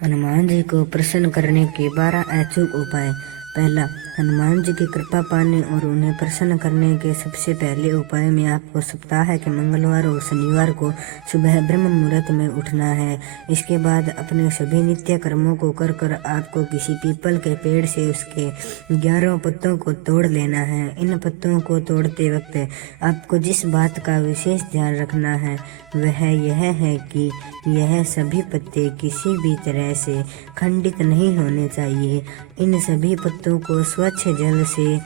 हनुमान जी को प्रसन्न करने के 12 अचूक उपाय। पहला, हनुमान जी की कृपा पाने और उन्हें प्रसन्न करने के सबसे पहले उपाय में आपको सप्ताह के मंगलवार और शनिवार को सुबह ब्रह्म मुहूर्त में उठना है। इसके बाद अपने सभी नित्य कर्मों को कर कर आपको किसी पीपल के पेड़ से उसके 11 पत्तों को तोड़ लेना है। इन पत्तों को तोड़ते वक्त आपको जिस बात का विशेष ध्यान रखना है वह यह है कि यह सभी पत्ते किसी भी तरह से खंडित नहीं होने चाहिए। इन सभी पत्तों को स्वच्छ जल से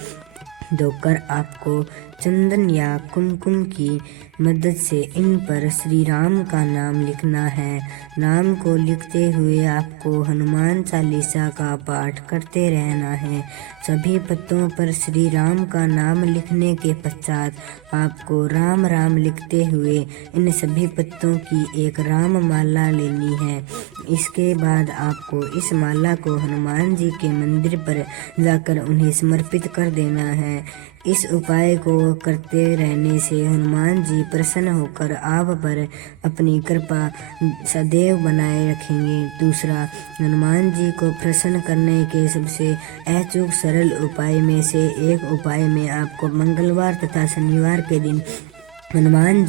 धोकर आपको चंदन या कुमकुम की मदद से इन पर श्री राम का नाम लिखना है। नाम को लिखते हुए आपको हनुमान चालीसा का पाठ करते रहना है। सभी पत्तों पर श्री राम का नाम लिखने के पश्चात आपको राम राम लिखते हुए इन सभी पत्तों की एक राम माला लेनी है। इसके बाद आपको इस माला को हनुमान जी के मंदिर पर जाकर उन्हें समर्पित कर देना है। इस उपाय को करते रहने से हनुमान जी प्रसन्न होकर आप पर अपनी कृपा सदैव बनाए रखेंगे। दूसरा, हनुमान जी को प्रसन्न करने के सबसे अचूक सरल उपाय में से एक उपाय में आपको मंगलवार तथा शनिवार के दिन हनुमान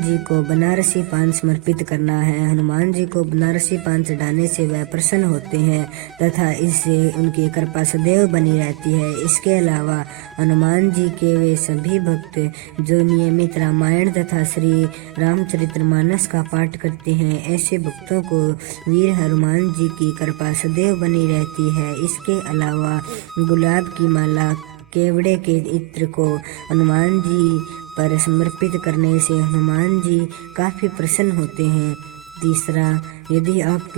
जी को बनारसी पान समर्पित करना है। हनुमान जी को बनारसी पान चढ़ाने से वह प्रसन्न होते हैं तथा इससे उनकी कृपा सदैव बनी रहती है। इसके अलावा हनुमान जी के वे सभी भक्त जो नियमित रामायण तथा श्री रामचरितमानस का पाठ करते हैं, ऐसे भक्तों को वीर हनुमान जी की कृपा सदैव बनी रहती है। इसके अलावा गुलाब की माला, केवड़े के इत्र को हनुमान जी पर समर्पित करने से हनुमान जी काफ़ी प्रसन्न होते हैं। तीसरा, यदि आप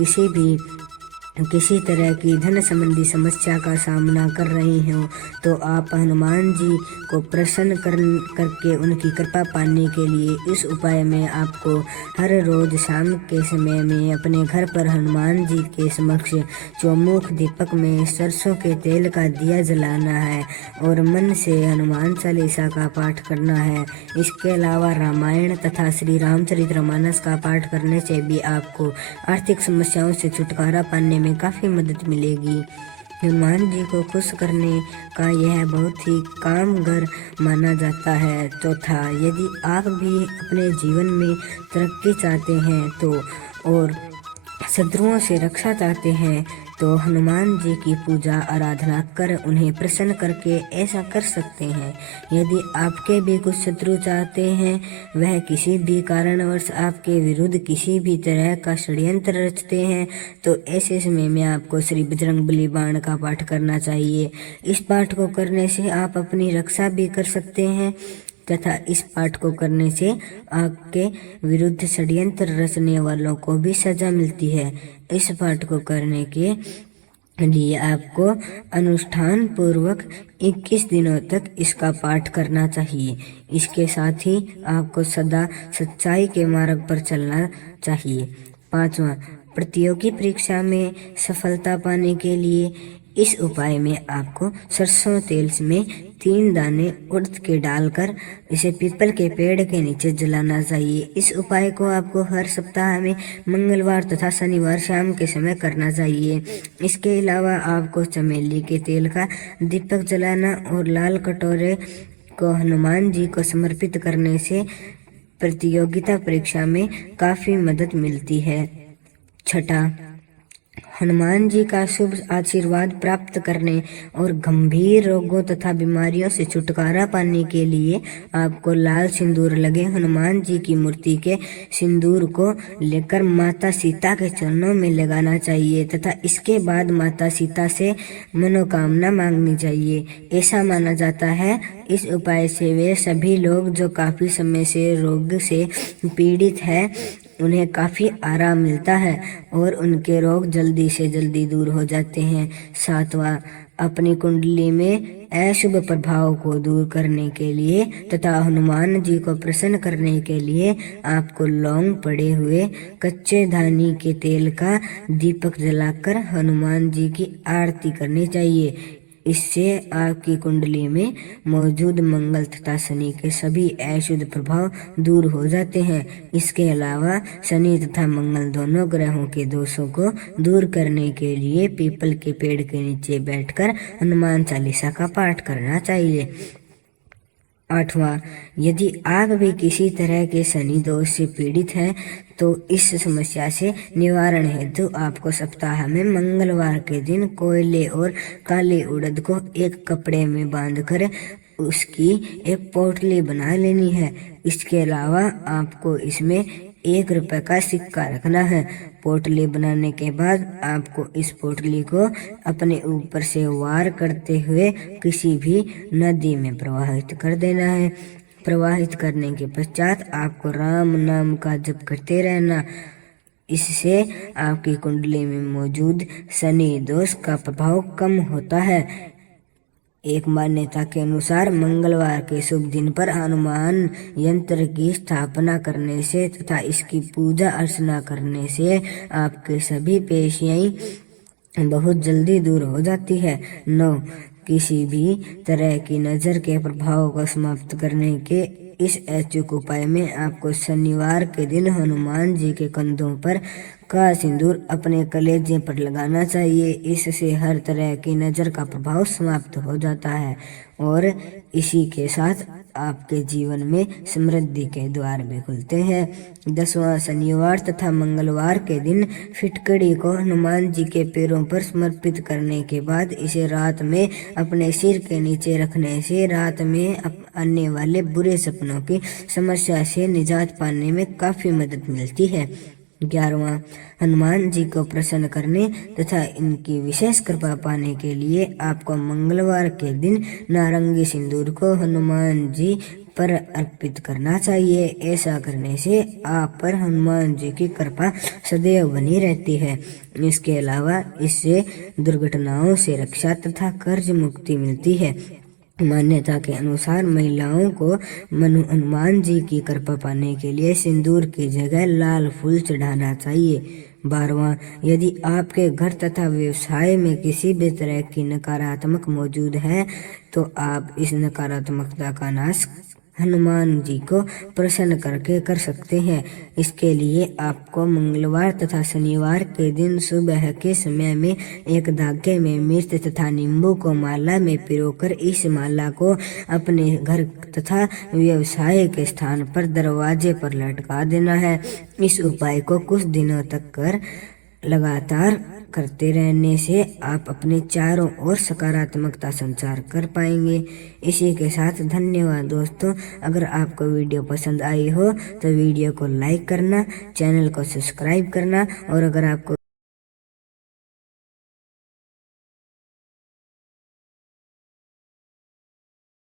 किसी तरह की धन संबंधी समस्या का सामना कर रही हो तो आप हनुमान जी को प्रसन्न करके उनकी कृपा पाने के लिए इस उपाय में आपको हर रोज शाम के समय में अपने घर पर हनुमान जी के समक्ष चौमुख दीपक में सरसों के तेल का दिया जलाना है और मन से हनुमान चालीसा का पाठ करना है। इसके अलावा रामायण तथा श्री रामचरितमानस का पाठ करने से भी आपको आर्थिक समस्याओं से छुटकारा पाने में काफ़ी मदद मिलेगी। हनुमान जी को खुश करने का यह बहुत ही कामगर माना जाता है। चौथा, यदि आप भी अपने जीवन में तरक्की चाहते हैं तो और शत्रुओं से रक्षा चाहते हैं तो हनुमान जी की पूजा आराधना कर उन्हें प्रसन्न करके ऐसा कर सकते हैं। यदि आपके भी कुछ शत्रु चाहते हैं, वह किसी भी कारणवश आपके विरुद्ध किसी भी तरह का षड्यंत्र रचते हैं, तो ऐसे समय में आपको श्री बजरंगबली बाण का पाठ करना चाहिए। इस पाठ को करने से आप अपनी रक्षा भी कर सकते हैं तथा इस पाठ को करने से आपके विरुद्ध षड्यंत्र रचने वालों को भी सजा मिलती है। इस पाठ को करने के लिए आपको अनुष्ठान पूर्वक 21 दिनों तक इसका पाठ करना चाहिए। इसके साथ ही आपको सदा सच्चाई के मार्ग पर चलना चाहिए। पांचवा, प्रतियोगी परीक्षा में सफलता पाने के लिए इस उपाय में आपको सरसों तेल में 3 दाने उड़द के डालकर इसे पीपल के पेड़ के नीचे जलाना चाहिए। इस उपाय को आपको हर सप्ताह में मंगलवार तथा शनिवार शाम के समय करना चाहिए। इसके अलावा आपको चमेली के तेल का दीपक जलाना और लाल कटोरे को हनुमान जी को समर्पित करने से प्रतियोगिता परीक्षा में काफ़ी मदद मिलती है। छठा, हनुमान जी का शुभ आशीर्वाद प्राप्त करने और गंभीर रोगों तथा बीमारियों से छुटकारा पाने के लिए आपको लाल सिंदूर लगे हनुमान जी की मूर्ति के सिंदूर को लेकर माता सीता के चरणों में लगाना चाहिए तथा इसके बाद माता सीता से मनोकामना मांगनी चाहिए। ऐसा माना जाता है इस उपाय से वे सभी लोग जो काफ़ी समय से रोग से पीड़ित हैं, उन्हें काफ़ी आराम मिलता है और उनके रोग जल्दी से जल्दी दूर हो जाते हैं। सातवां, अपनी कुंडली में अशुभ प्रभाव को दूर करने के लिए तथा हनुमान जी को प्रसन्न करने के लिए आपको लौंग पड़े हुए कच्चे धानी के तेल का दीपक जलाकर हनुमान जी की आरती करनी चाहिए। इससे आपकी कुंडली में मौजूद मंगल तथा शनि के सभी अशुद्ध प्रभाव दूर हो जाते हैं। इसके अलावा शनि तथा मंगल दोनों ग्रहों के दोषों को दूर करने के लिए पीपल के पेड़ के नीचे बैठकर हनुमान चालीसा का पाठ करना चाहिए। 8वां, यदि आप भी किसी तरह के शनि दोष से पीड़ित हैं तो इस समस्या से निवारण हेतु आपको सप्ताह में मंगलवार के दिन कोयले और काली उड़द को एक कपड़े में बांधकर उसकी एक पोटली बना लेनी है। इसके अलावा आपको इसमें 1 रुपये का सिक्का रखना है। पोटली बनाने के बाद आपको इस पोटली को अपने ऊपर से वार करते हुए किसी भी नदी में प्रवाहित कर देना है। प्रवाहित करने के पश्चात आपको राम नाम का जप करते रहना। इससे आपकी कुंडली में मौजूद शनि दोष का प्रभाव कम होता है। एक मान्यता के अनुसार मंगलवार के शुभ दिन पर हनुमान यंत्र की स्थापना करने से तथा इसकी पूजा अर्चना करने से आपके सभी पेशियां बहुत जल्दी दूर हो जाती है। 9, किसी भी तरह की नज़र के प्रभाव को समाप्त करने के इस अचूक उपाय में आपको शनिवार के दिन हनुमान जी के कंधों पर का सिंदूर अपने कलेजे पर लगाना चाहिए। इससे हर तरह की नज़र का प्रभाव समाप्त हो जाता है और इसी के साथ आपके जीवन में समृद्धि के द्वार भी खुलते हैं। 10वां, शनिवार तथा मंगलवार के दिन फिटकड़ी को हनुमान जी के पैरों पर समर्पित करने के बाद इसे रात में अपने सिर के नीचे रखने से रात में आने वाले बुरे सपनों की समस्या से निजात पाने में काफ़ी मदद मिलती है। 11वां, हनुमान जी को प्रसन्न करने तथा इनकी विशेष कृपा पाने के लिए आपको मंगलवार के दिन नारंगी सिंदूर को हनुमान जी पर अर्पित करना चाहिए। ऐसा करने से आप पर हनुमान जी की कृपा सदैव बनी रहती है। इसके अलावा इससे दुर्घटनाओं से रक्षा तथा कर्ज मुक्ति मिलती है। मान्यता के अनुसार महिलाओं को हनुमान जी की कृपा पाने के लिए सिंदूर की जगह लाल फूल चढ़ाना चाहिए। 12वां, यदि आपके घर तथा व्यवसाय में किसी भी तरह की नकारात्मक मौजूद है तो आप इस नकारात्मकता का नाश हनुमान जी को प्रसन्न करके कर सकते हैं। इसके लिए आपको मंगलवार तथा शनिवार के दिन सुबह के समय में एक धागे में मिर्च तथा नींबू को माला में पिरोकर इस माला को अपने घर तथा व्यवसाय के स्थान पर दरवाजे पर लटका देना है। इस उपाय को कुछ दिनों तक कर लगातार करते रहने से आप अपने चारों ओर सकारात्मकता संचार कर पाएंगे। इसी के साथ धन्यवाद दोस्तों। अगर आपको वीडियो पसंद आई हो तो वीडियो को लाइक करना, चैनल को सब्सक्राइब करना और अगर आपको